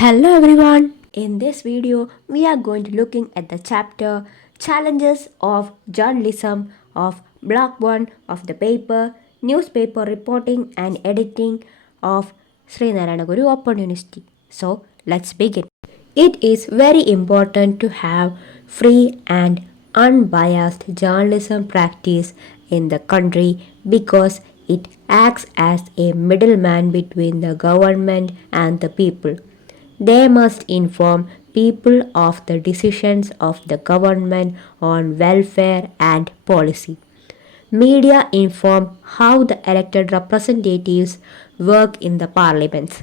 Hello everyone. In this video, we are going to looking at the chapter Challenges of Journalism of Block 1 of the paper Newspaper Reporting and Editing of Sri Narayana Guru Open University. So, let's begin. It is very important to have free and unbiased journalism practice in the country because it acts as a middleman between the government and the people. They must inform people of the decisions of the government on welfare and policy. Media inform how the elected representatives work in the parliaments.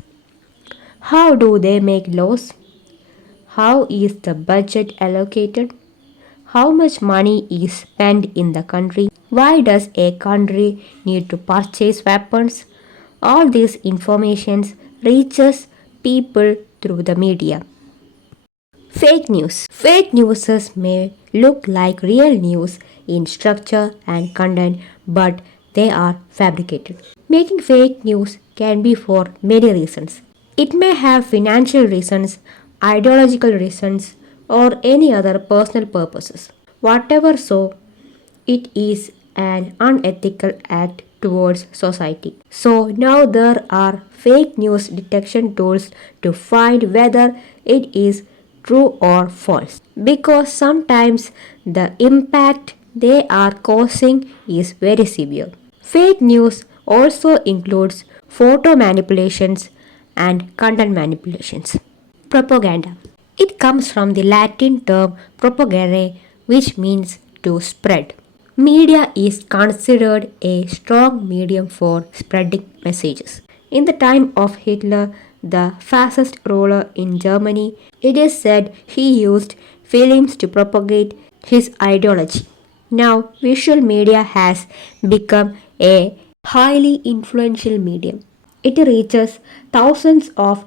How do they make laws? How is the budget allocated? How much money is spent in the country? Why does a country need to purchase weapons? All these informations reaches people through the media. Fake news. Fake news may look like real news in structure and content, but they are fabricated. Making fake news can be for many reasons. It may have financial reasons, ideological reasons, or any other personal purposes. Whatever so, it is an unethical act towards society. So now there are fake news detection tools to find whether it is true or false. Because sometimes the impact they are causing is very severe. Fake news also includes photo manipulations and content manipulations. Propaganda. It comes from the Latin term propagare, which means to spread. Media is considered a strong medium for spreading messages. In the time of Hitler, the fascist ruler in Germany, it is said he used films to propagate his ideology. Now, visual media has become a highly influential medium. It reaches thousands of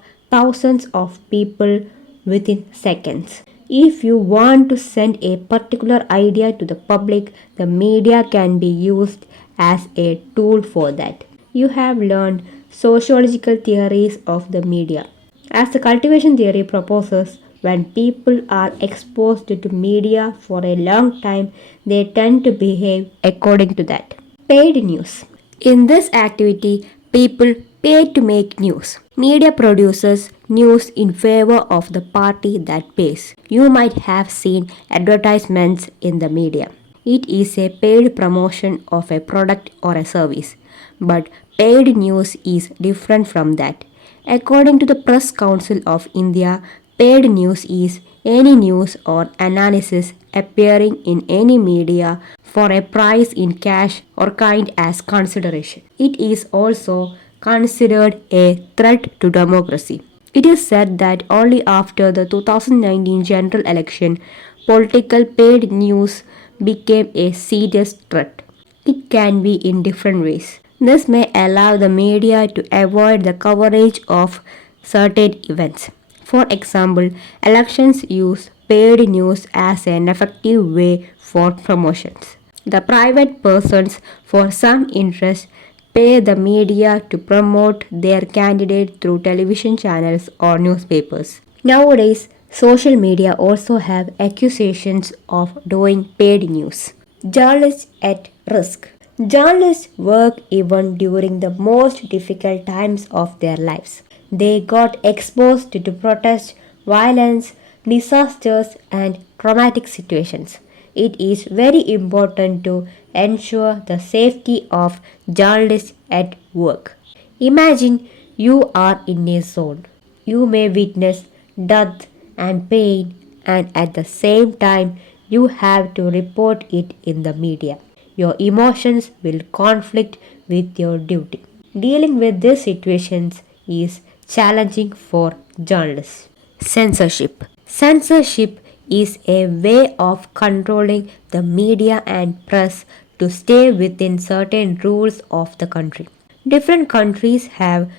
people within seconds. If you want to send a particular idea to the public, the media can be used as a tool for that. You have learned sociological theories of the media. As the cultivation theory proposes, when people are exposed to media for a long time, they tend to behave according to that. Paid news. In this activity, people pay to make news. Media produces news in favor of the party that pays. You might have seen advertisements in the media. It is a paid promotion of a product or a service. But paid news is different from that. According to the Press Council of India, paid news is any news or analysis appearing in any media for a price in cash or kind as consideration. It is also considered a threat to democracy. It is said that only after the 2019 general election, political paid news became a serious threat. It can be in different ways. This may allow the media to avoid the coverage of certain events. For example, elections use paid news as an effective way for promotions. The private persons, for some interest, pay the media to promote their candidate through television channels or newspapers. Nowadays, social media also have accusations of doing paid news. Journalists at risk. Journalists work even during the most difficult times of their lives. They got exposed to protest, violence, disasters, and traumatic situations. It is very important to ensure the safety of journalists at work. Imagine you are in a zone. You may witness death and pain, and at the same time, you have to report it in the media. Your emotions will conflict with your duty. Dealing with these situations is challenging for journalists. Censorship. Censorship is a way of controlling the media and press to stay within certain rules of the country. Different countries have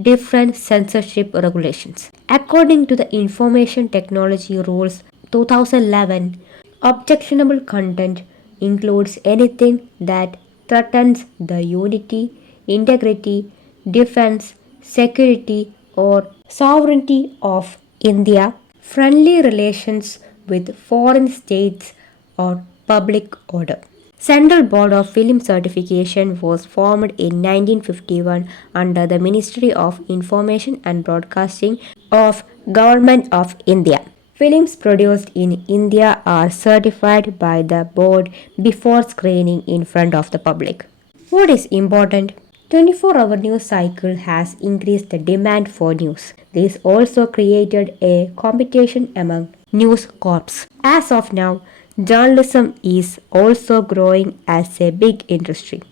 different censorship regulations. According to the Information Technology Rules 2011, objectionable content includes anything that threatens the unity, integrity, defense, security, or sovereignty of India, friendly relations with foreign states, or public order. Central Board of Film Certification was formed in 1951 under the Ministry of Information and Broadcasting of Government of India. Films produced in India are certified by the board before screening in front of the public. What is important? 24-hour news cycle has increased the demand for news. This also created a competition among news corps. As of now, journalism is also growing as a big industry.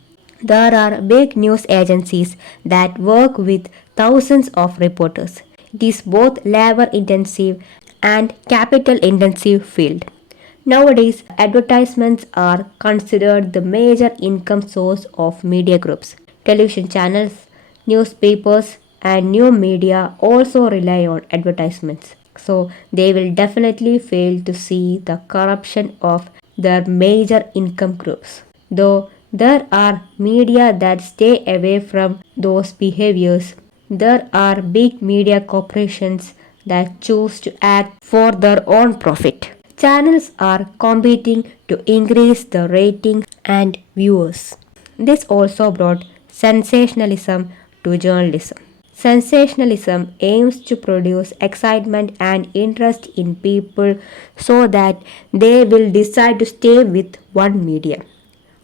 There are big news agencies that work with thousands of reporters. It is both labor intensive and capital intensive field. Nowadays, advertisements are considered the major income source of media groups. Television channels, newspapers, and new media also rely on advertisements. So, they will definitely fail to see the corruption of their major income groups. Though there are media that stay away from those behaviors, there are big media corporations that choose to act for their own profit. Channels are competing to increase the ratings and viewers. This also brought sensationalism to journalism. Sensationalism aims to produce excitement and interest in people so that they will decide to stay with one media.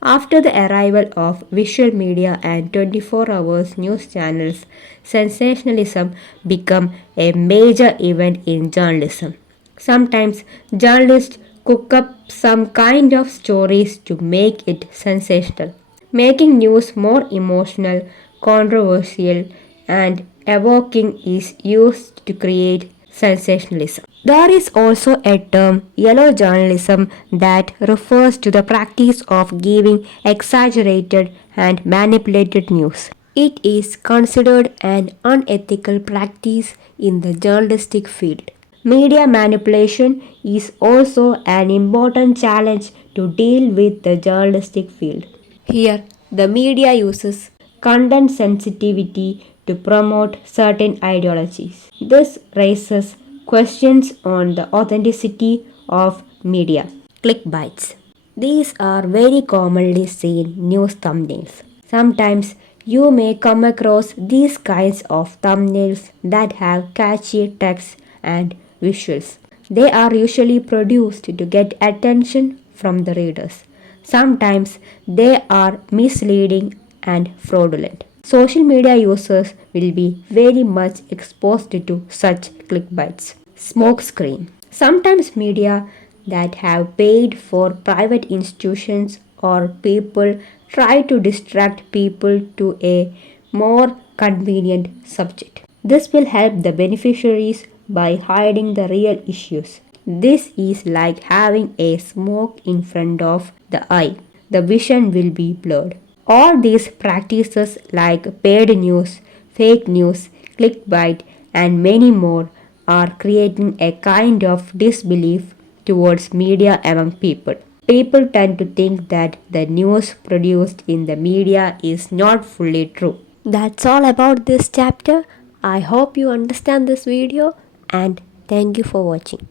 After the arrival of visual media and 24 hours news channels, sensationalism became a major event in journalism. Sometimes journalists cook up some kind of stories to make it sensational, making news more emotional, controversial, and evoking is used to create sensationalism. There is also a term, yellow journalism, that refers to the practice of giving exaggerated and manipulated news. It is considered an unethical practice in the journalistic field. Media manipulation is also an important challenge to deal with the journalistic field. Here, the media uses content sensitivity to promote certain ideologies. This raises questions on the authenticity of media. Clickbaits. These are very commonly seen news thumbnails. Sometimes you may come across these kinds of thumbnails that have catchy text and visuals. They are usually produced to get attention from the readers. Sometimes they are misleading and fraudulent. Social media users will be very much exposed to such clickbaits. Smokescreen. Sometimes media that have paid for private institutions or people try to distract people to a more convenient subject. This will help the beneficiaries by hiding the real issues. This is like having a smoke in front of the eye. The vision will be blurred. All these practices like paid news, fake news, clickbait, and many more are creating a kind of disbelief towards media among people. People tend to think that the news produced in the media is not fully true. That's all about this chapter. I hope you understand this video and thank you for watching.